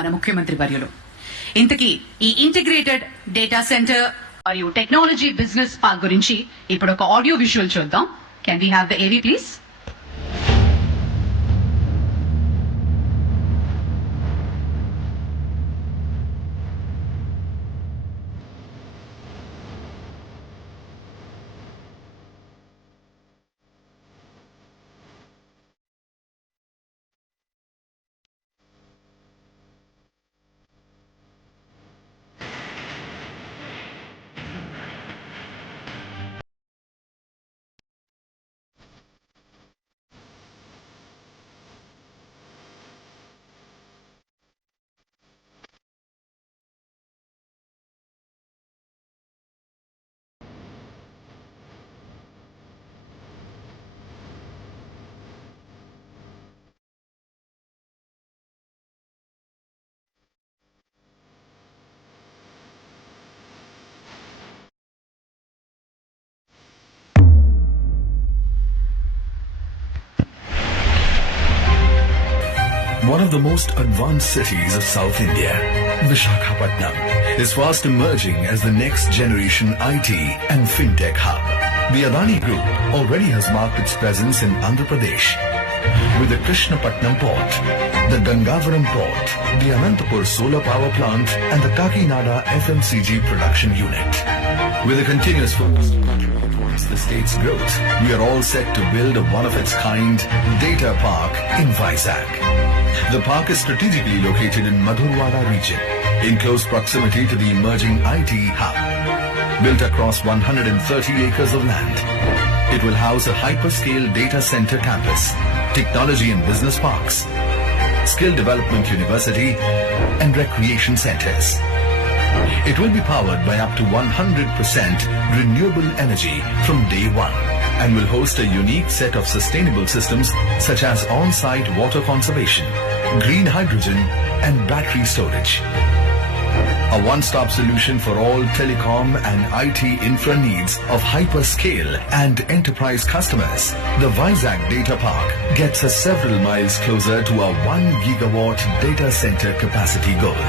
మన ముఖ్యమంత్రి వర్యులు ఇంతకీ ఈ ఇంటిగ్రేటెడ్ డేటా సెంటర్ మరియు టెక్నాలజీ బిజినెస్ పార్క్ గురించి ఇప్పుడు ఒక ఆడియో విజువల్ చూద్దాం. కెన్ వి హావ్ ద ఏవీ please? One of the most advanced cities of South India, Visakhapatnam, is fast emerging as the next generation IT and fintech hub. The Adani Group already has marked its presence in Andhra Pradesh with the Krishnapatnam port, the Gangavaram port, the Anantapur solar power plant and the Kakinada FMCG production unit. With a continuous focus to contribute towards the state's growth, we are all set to build a one-of-its-kind data park in Vizag. The park is strategically located in Madhurwada region, in close proximity to the emerging IT hub. Built across 130 acres of land, it will house a hyperscale data center campus, technology and business parks, skill development university, and recreation centers. It will be powered by up to 100% renewable energy from day one and will host a unique set of sustainable systems such as on-site water conservation, green hydrogen, and battery storage. A one-stop solution for all telecom and IT infra needs of hyperscale and enterprise customers. The Vizag Data Park gets us several miles closer to our 1 gigawatt data center capacity goal.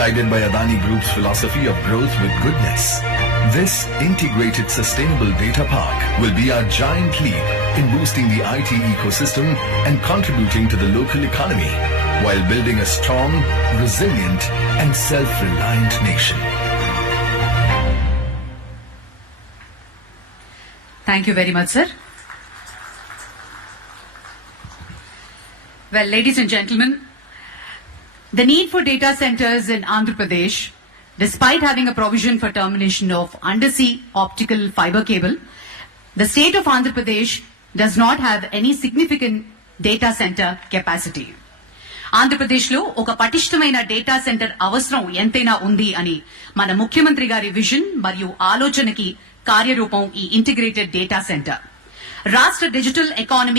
Guided by Adani Group's philosophy of growth with goodness, this integrated sustainable data park will be our giant leap in boosting the IT ecosystem and contributing to the local economy while building a strong, resilient and self-reliant nation. Thank you very much, sir. Well, ladies and gentlemen, the need for data centers in Andhra Pradesh, despite having a provision for termination of undersea optical fiber cable, the state of Andhra Pradesh does not have any significant data center capacity. Andhra Pradesh లో ఒక పటిష్టమైన data centre అవసరం ఎంతైనా ఉంది అని మన ముఖ్యమంత్రి గారి విజన్ మరియు ఆలోచనకి కార్యరూపం ఈ ఇంటిగ్రేటెడ్ డేటా సెంటర్. రాష్ట్ర డిజిటల్ ఎకానమీ